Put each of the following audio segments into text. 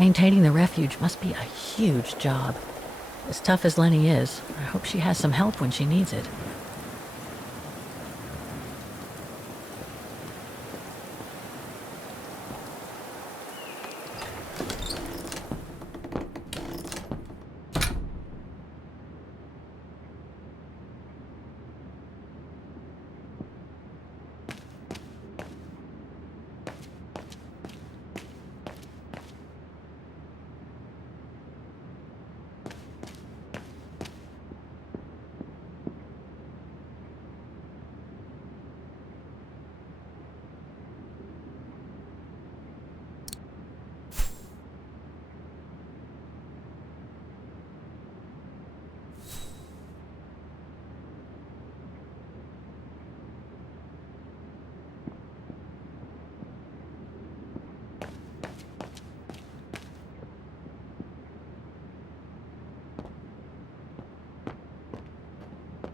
Maintaining the refuge must be a huge job. As tough as Lenny is, I hope she has some help when she needs it.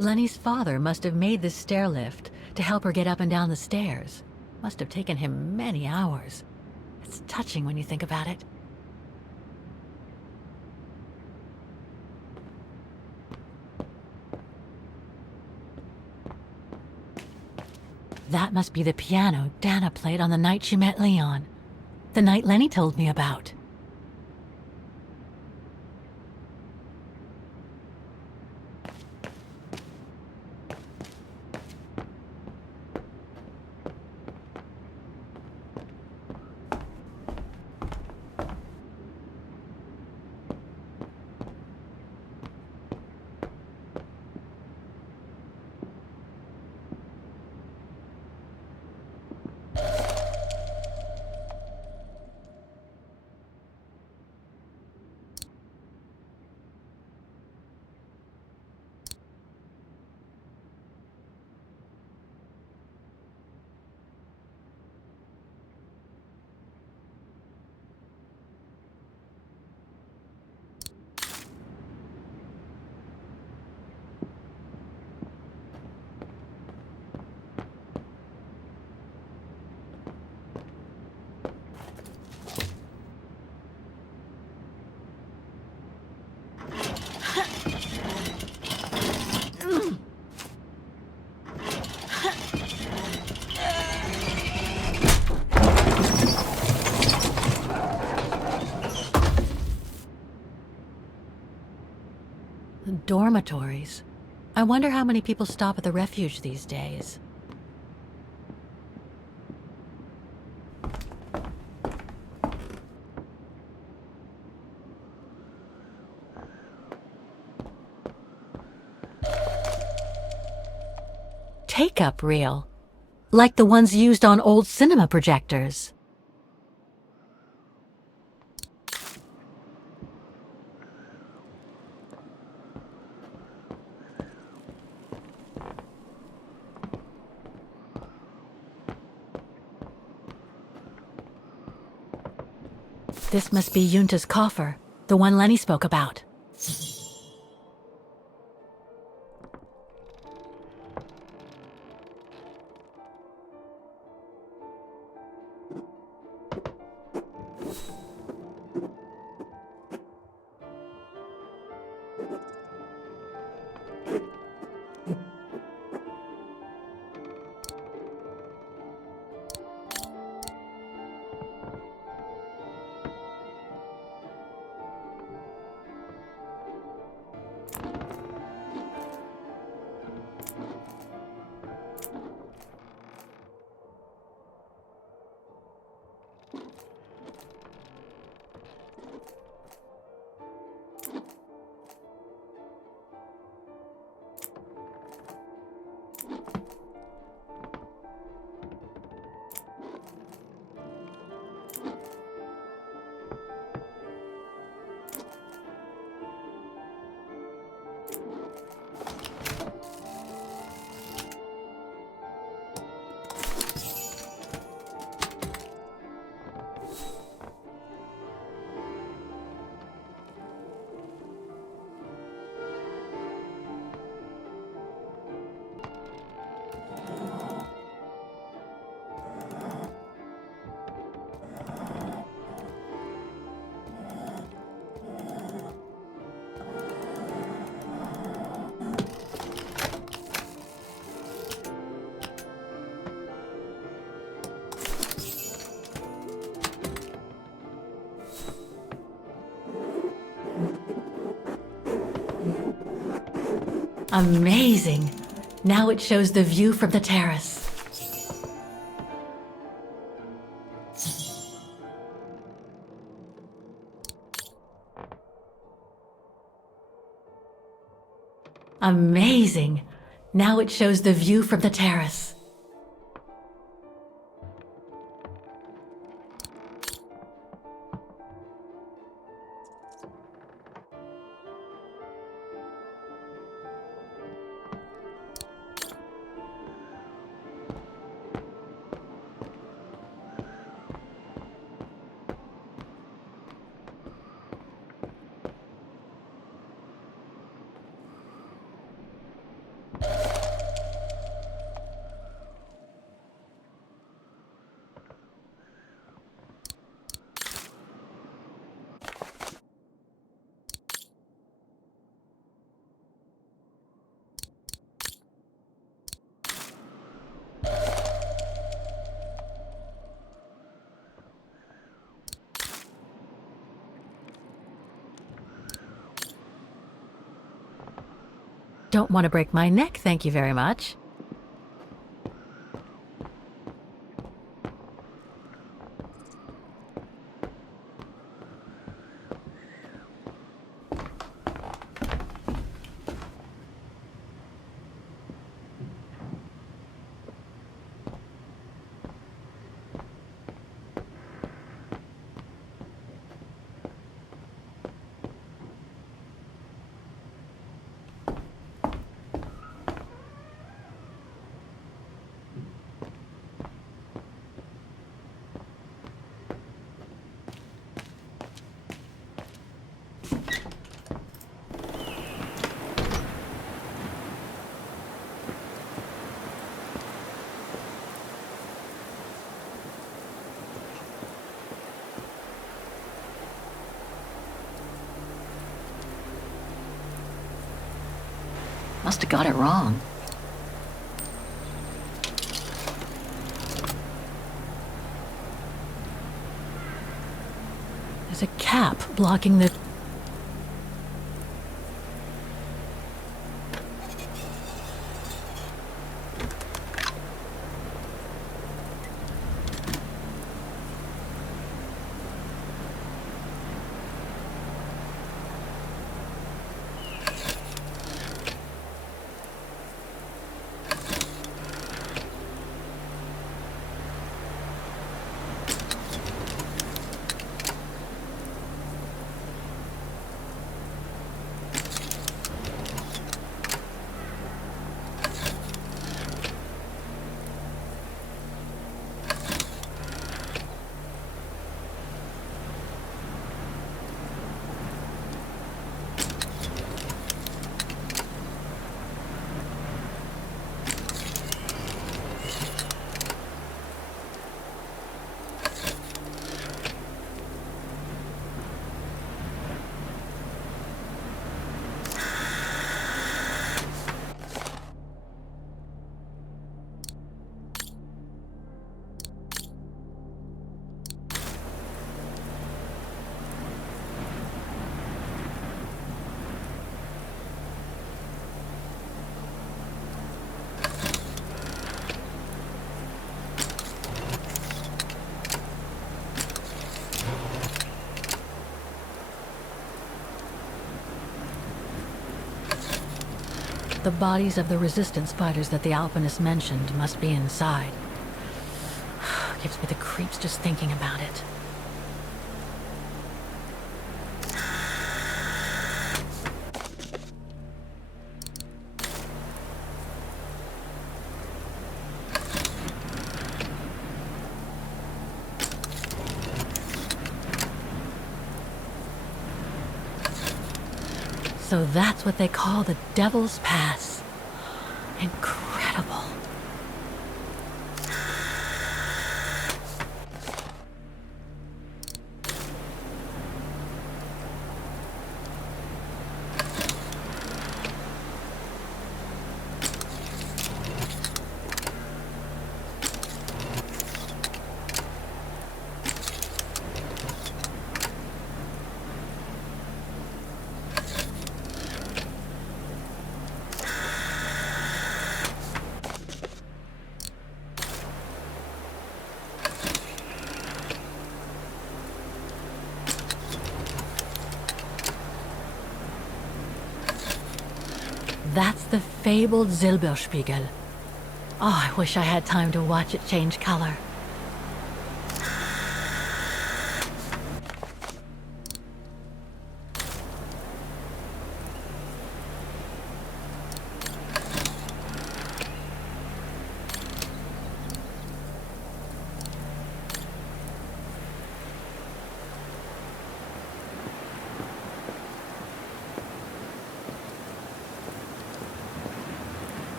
Lenny's father must have made this stair lift to help her get up and down the stairs. Must have taken him many hours. It's touching when you think about it. That must be the piano Dana played on the night she met Leon. The night Lenny told me about. Dormitories. I wonder how many people stop at the refuge these days. Take-up reel, like the ones used on old cinema projectors. This must be Yunta's coffer, the one Lenny spoke about. Amazing! Now it shows the view from the terrace. Amazing! Now it shows the view from the terrace. Don't want to break my neck, thank you very much. Must have got it wrong. There's a cap blocking the... The bodies of the resistance fighters that the alpinist mentioned must be inside. Gives me the creeps just thinking about it. So that's what they call the Devil's Pass. Incredible. the fabled Silberspiegel. Oh, I wish I had time to watch it change color.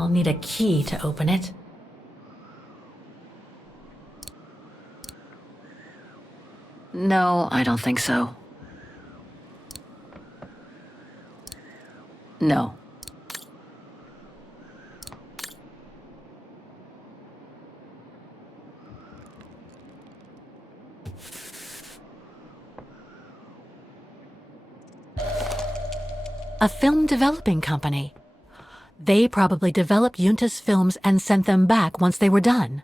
I'll need a key to open it. No, I don't think so. No. A film developing company. They probably developed Yunta's films and sent them back once they were done.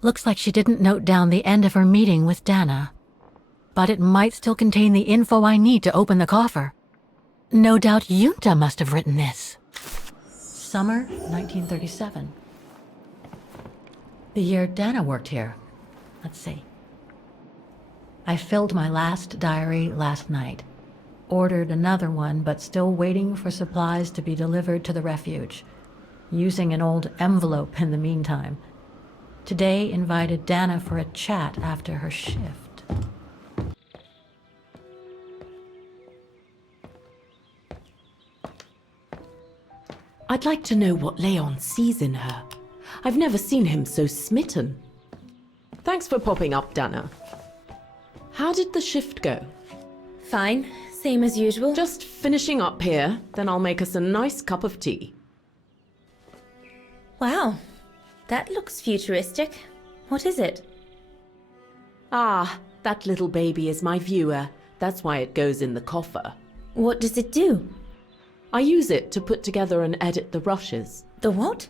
Looks like she didn't note down the end of her meeting with Dana. But it might still contain the info I need to open the coffer. No doubt Yunta must have written this. Summer 1937. The year Dana worked here. Let's see. I filled my last diary last night. Ordered another one, but still waiting for supplies to be delivered to the refuge. Using an old envelope in the meantime. Today invited Dana for a chat after her shift. I'd like to know what Leon sees in her. I've never seen him so smitten. Thanks for popping up, Dana. How did the shift go? Fine, same as usual. Just finishing up here, then I'll make us a nice cup of tea. Wow, that looks futuristic. What is it? Ah, that little baby is my viewer. That's why it goes in the coffer. What does it do? I use it to put together and edit the rushes. The what?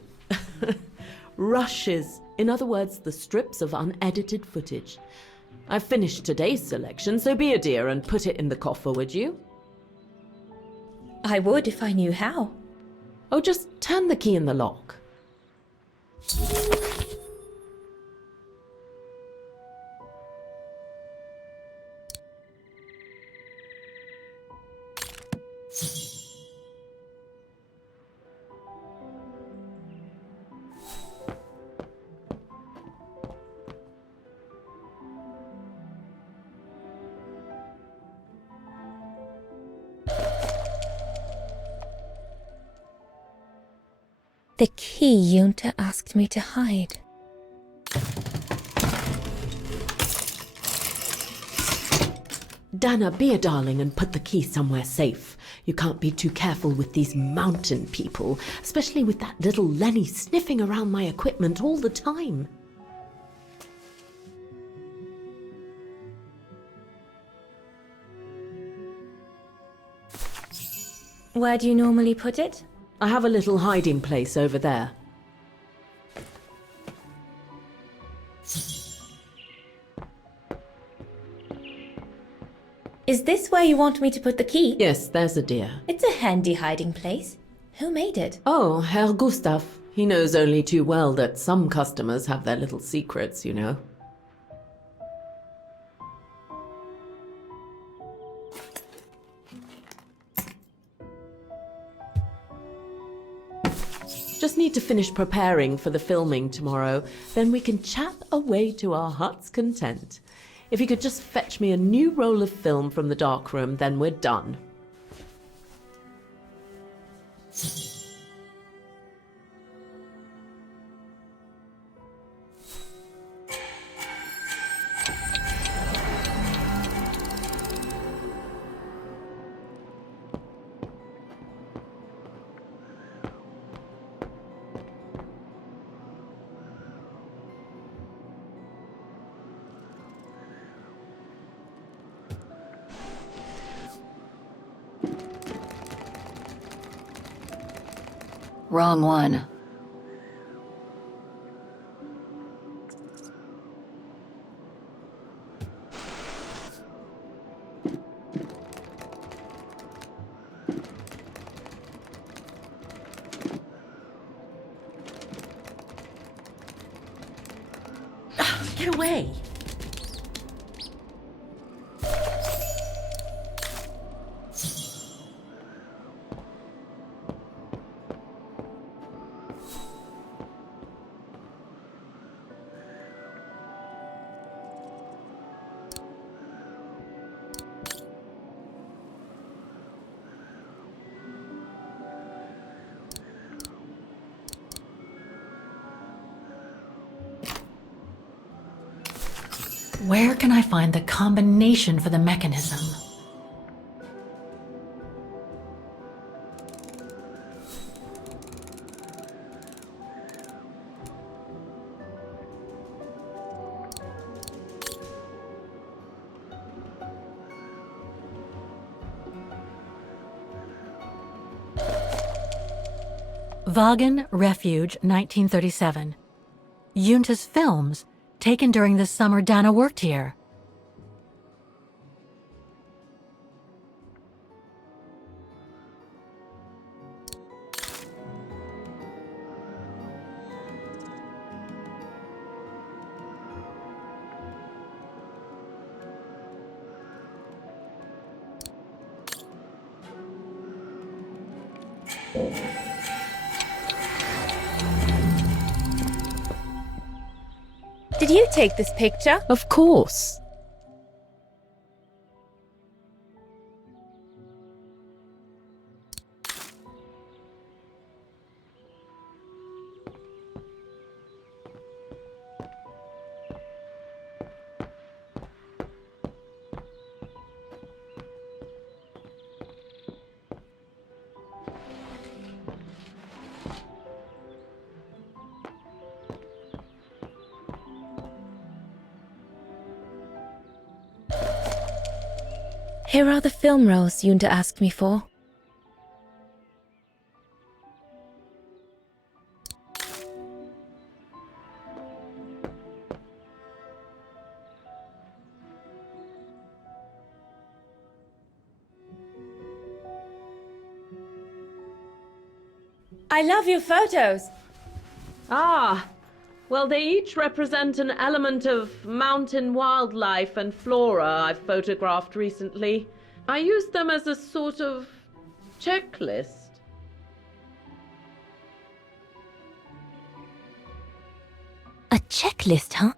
Rushes. In other words, the strips of unedited footage. I've finished today's selection, so be a dear and put it in the coffer, would you? I would if I knew how. Oh, just turn the key in the lock. The key Yunta asked me to hide. Dana, be a darling and put the key somewhere safe. You can't be too careful with these mountain people, especially with that little Lenny sniffing around my equipment all the time. Where do you normally put it? I have a little hiding place over there. Is this where you want me to put the key? Yes, there's a dear. It's a handy hiding place. Who made it? Oh, Herr Gustav. He knows only too well that some customers have their little secrets, you know. Just need to finish preparing for the filming tomorrow. Then we can chat away to our heart's content. If you could just fetch me a new roll of film from the darkroom, then we're done. Wrong one. Get away! Where can I find the combination for the mechanism? Wagen Refuge, 1937. Junta's films, taken during the summer Dana worked here. Did you take this picture? Of course. Here are the film rolls Junta asked me for. I love your photos. Ah, well, they each represent an element of mountain wildlife and flora I've photographed recently. I used them as a sort of checklist. A checklist, huh?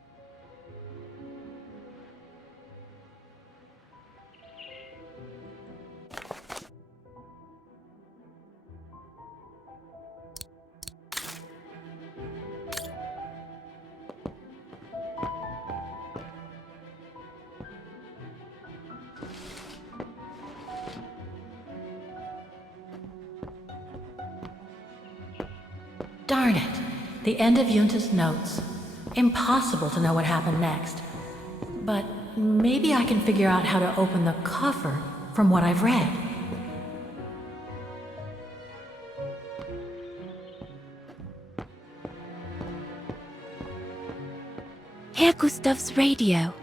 Darn it. The end of Junta's notes. Impossible to know what happened next. But maybe I can figure out how to open the coffer from what I've read. Herr Gustav's radio.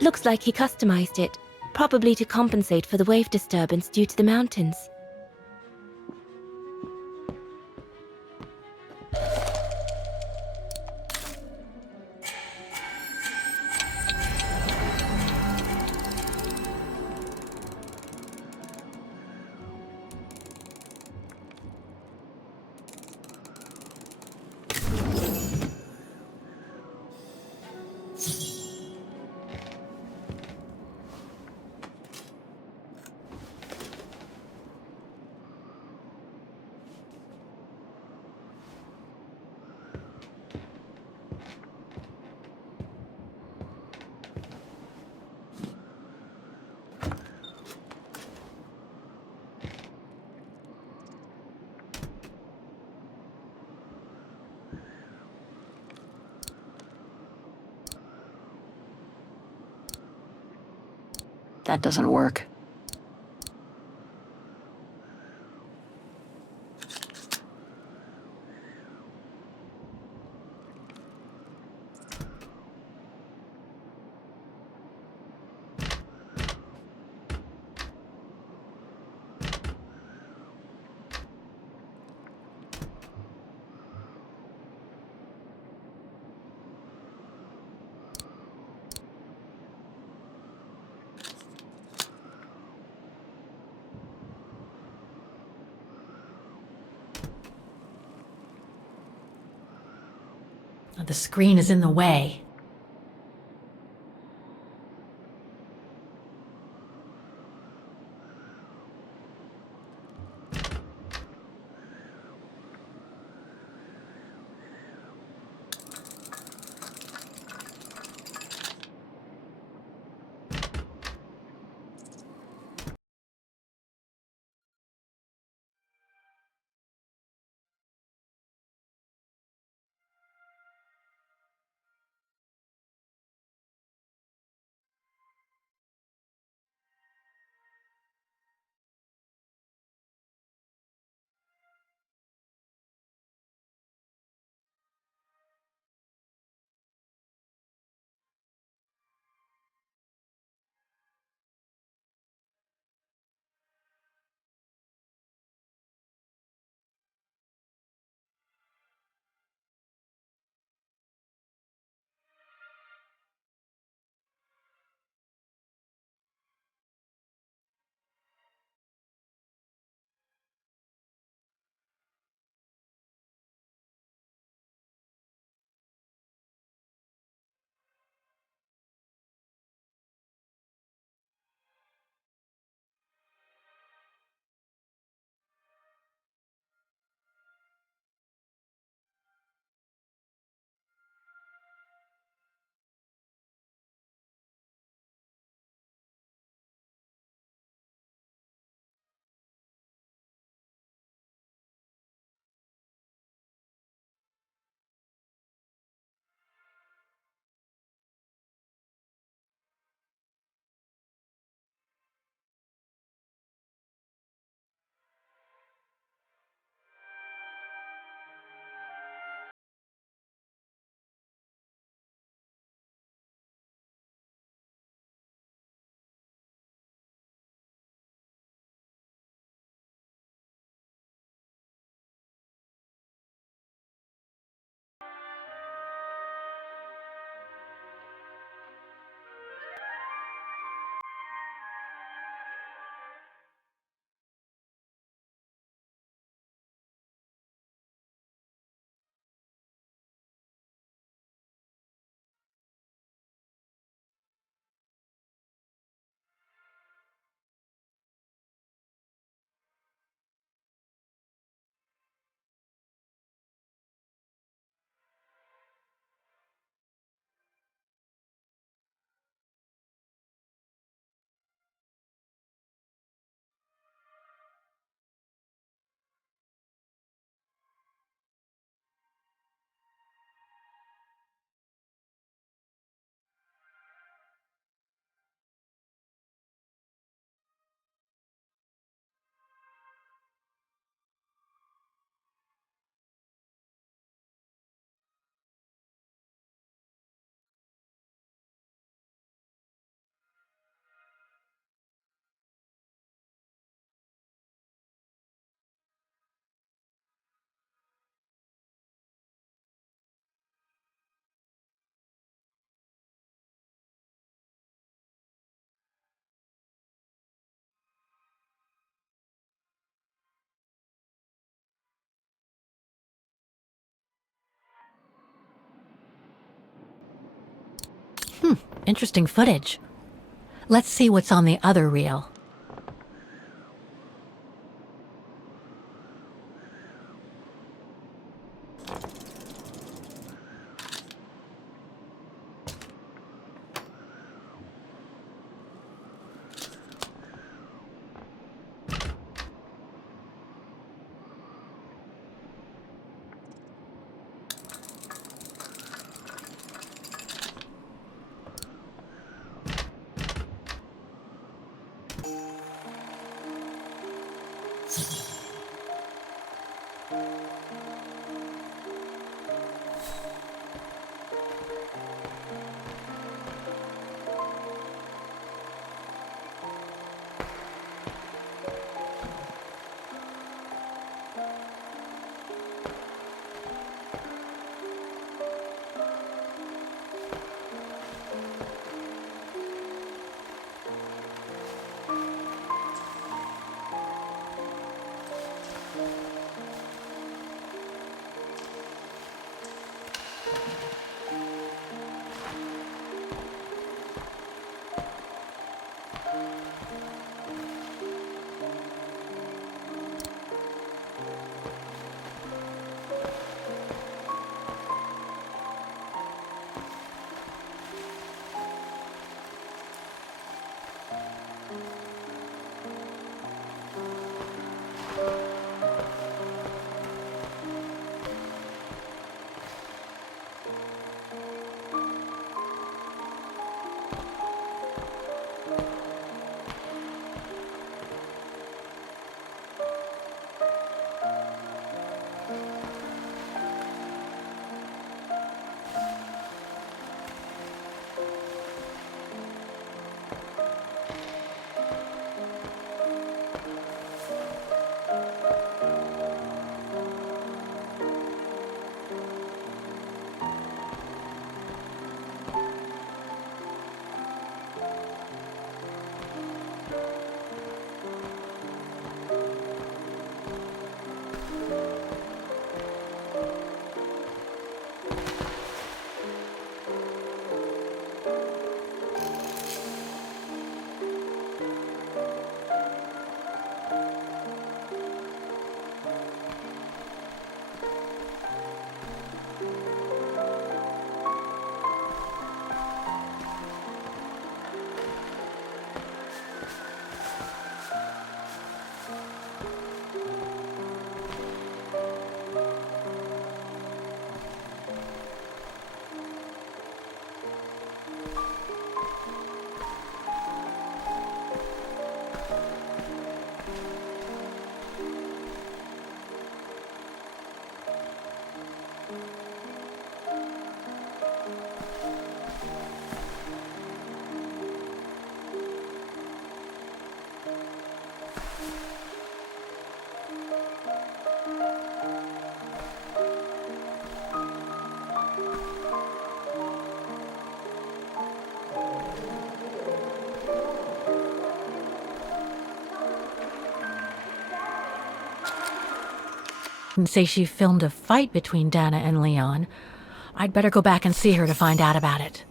Looks like he customized it. probably to compensate for the wave disturbance due to the mountains. That doesn't work. The screen is in the way. Interesting footage. Let's see what's on the other reel. And say she filmed a fight between Dana and Leon. I'd better go back and see her to find out about it.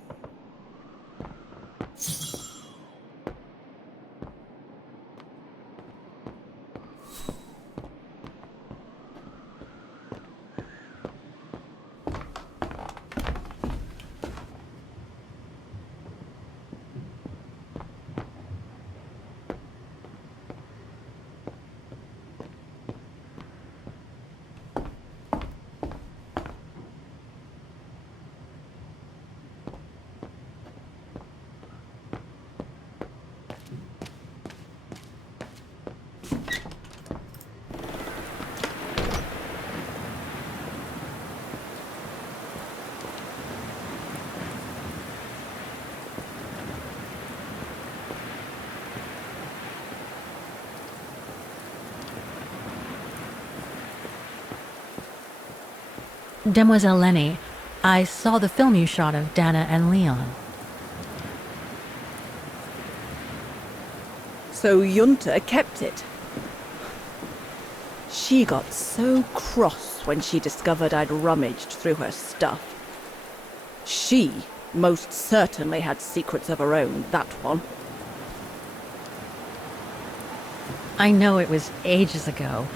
Demoiselle Lenny, I saw the film you shot of Dana and Leon. So Junta kept it. She got so cross when she discovered I'd rummaged through her stuff. She Most certainly had secrets of her own, that one. I know it was ages ago,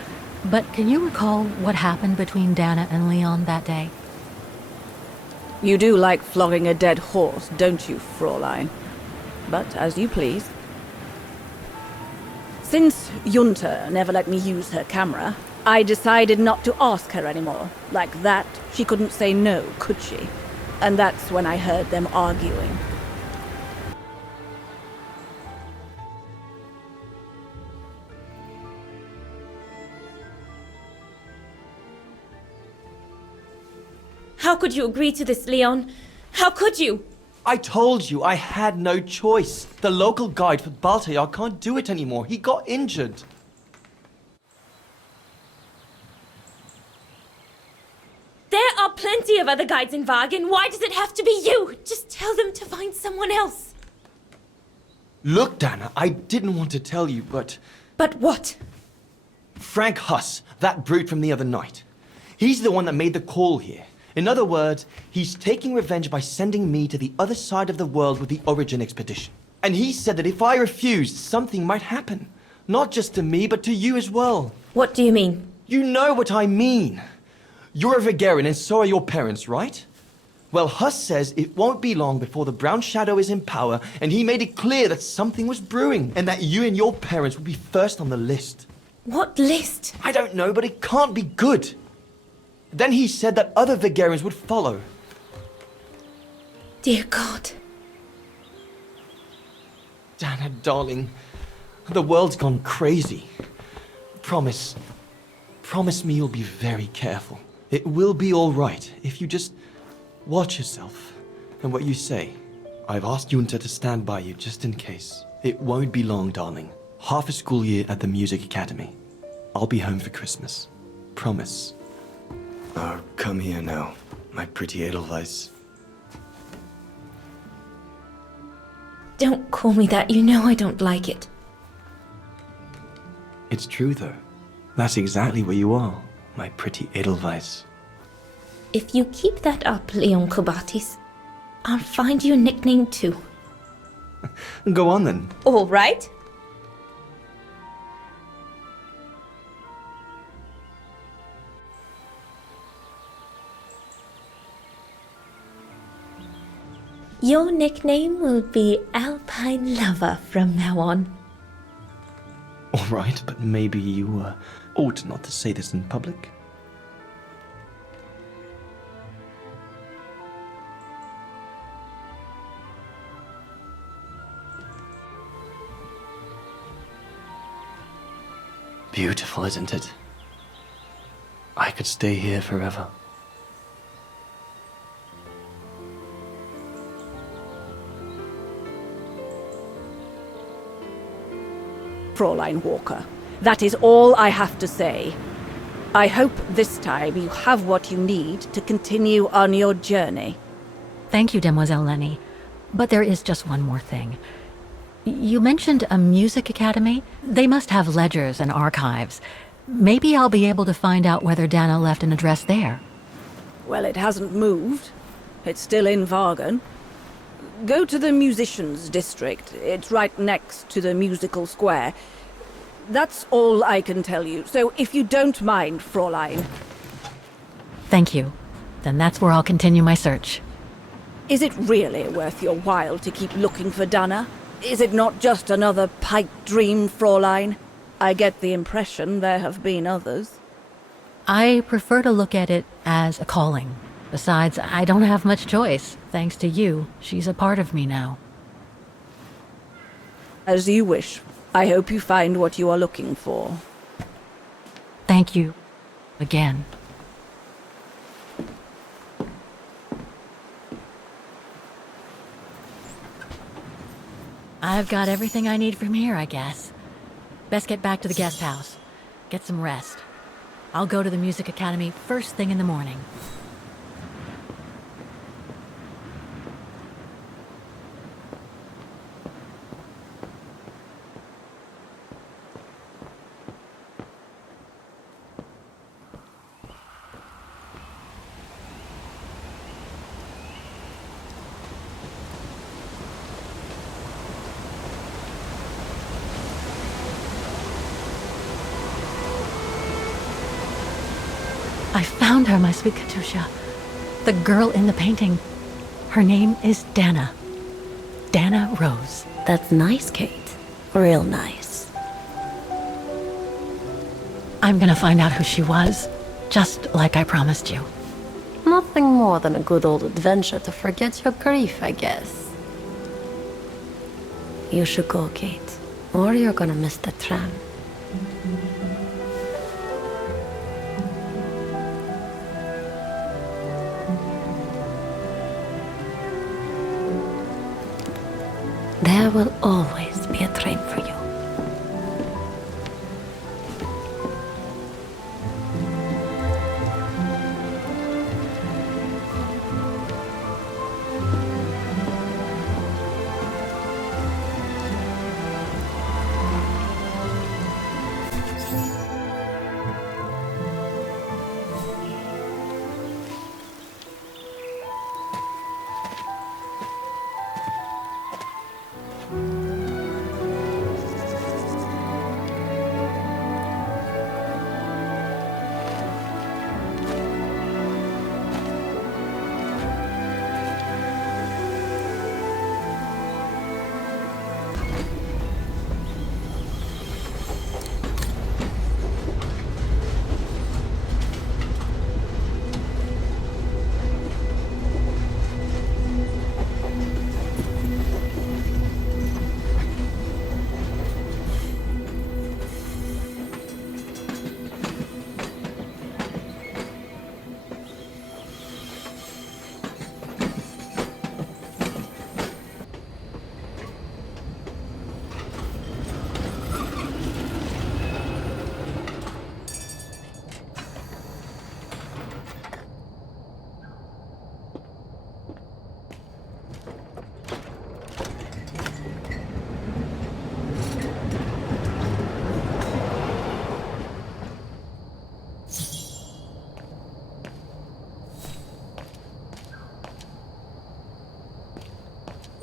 but can you recall what happened between Dana and Leon that day? You do like flogging a dead horse, don't you, Fräulein? But as you please. Since Junta never let me use her camera, I decided not to ask her anymore. Like that, she couldn't say no, could she? And that's when I heard them arguing. How could you agree to this, Leon? How could you? I told you I had no choice. The local guide for Baltayar can't do it anymore. He got injured. There are plenty of other guides in Wagen. Why does it have to be you? Just tell them to find someone else. Look, Dana, I didn't want to tell you, but... But what? Frank Huss, that brute from the other night. He's the one that made the call here. In other words, he's taking revenge by sending me to the other side of the world with the Origin expedition. And he said that if I refused, something might happen. Not just to me, but to you as well. What do you mean? You know what I mean. You're a Vegarian and so are your parents, right? Well, Huss says it won't be long before the Brown Shadow is in power, and he made it clear that something was brewing, and that you and your parents would be first on the list. What list? I don't know, but it can't be good. Then he said that other Vegarians would follow. Dear God. Dana, darling, the world's gone crazy. Promise me you'll be very careful. It will be all right if you just watch yourself and what you say. I've asked Junta to stand by you just in case. It won't be long, darling. Half a school year at the Music Academy. I'll be home for Christmas. Promise. Oh, come here now, my pretty Edelweiss. Don't call me that. You know I don't like it. It's true, though. That's exactly where you are, my pretty Edelweiss. If you keep that up, Leon Kobatis, I'll find you a nickname too. Go on, then. All right. Your nickname will be Alpine Lover from now on. All right, but maybe you ought not to say this in public. Beautiful, isn't it? I could stay here forever. Fräulein Walker, that is all I have to say. I hope this time you have what you need to continue on your journey. Thank you, Demoiselle Lenny. But there is just one more thing. You mentioned a music academy? They must have ledgers and archives. Maybe I'll be able to find out whether Dana left an address there. Well, it hasn't moved. It's still in Wagen. Go to the musicians' district. It's right next to the musical square. That's all I can tell you. So if you don't mind, Fräulein. Thank you. Then that's where I'll continue my search. Is it really worth your while to keep looking for Dana? Is it not just another pipe dream, Fräulein? I get the impression there have been others. I prefer to look at it as a calling. Besides, I don't have much choice. Thanks to you, she's a part of me now. As you wish. I hope you find what you are looking for. Thank you. Again. I've got everything I need from here, I guess. Best get back to the guest house. Get some rest. I'll go to the Music Academy first thing in the morning. I found her, my sweet Katusha. The girl in the painting. Her name is Dana. Dana Rose. That's nice, Kate. Real nice. I'm gonna find out who she was, just like I promised you. Nothing more than a good old adventure to forget your grief, I guess. You should go, Kate, or you're gonna miss the tram. There will always be a train for you.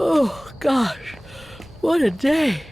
Oh, gosh. What a day.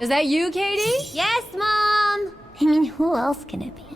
Is that you, Katie? Yes, Mom! I mean, who else can it be?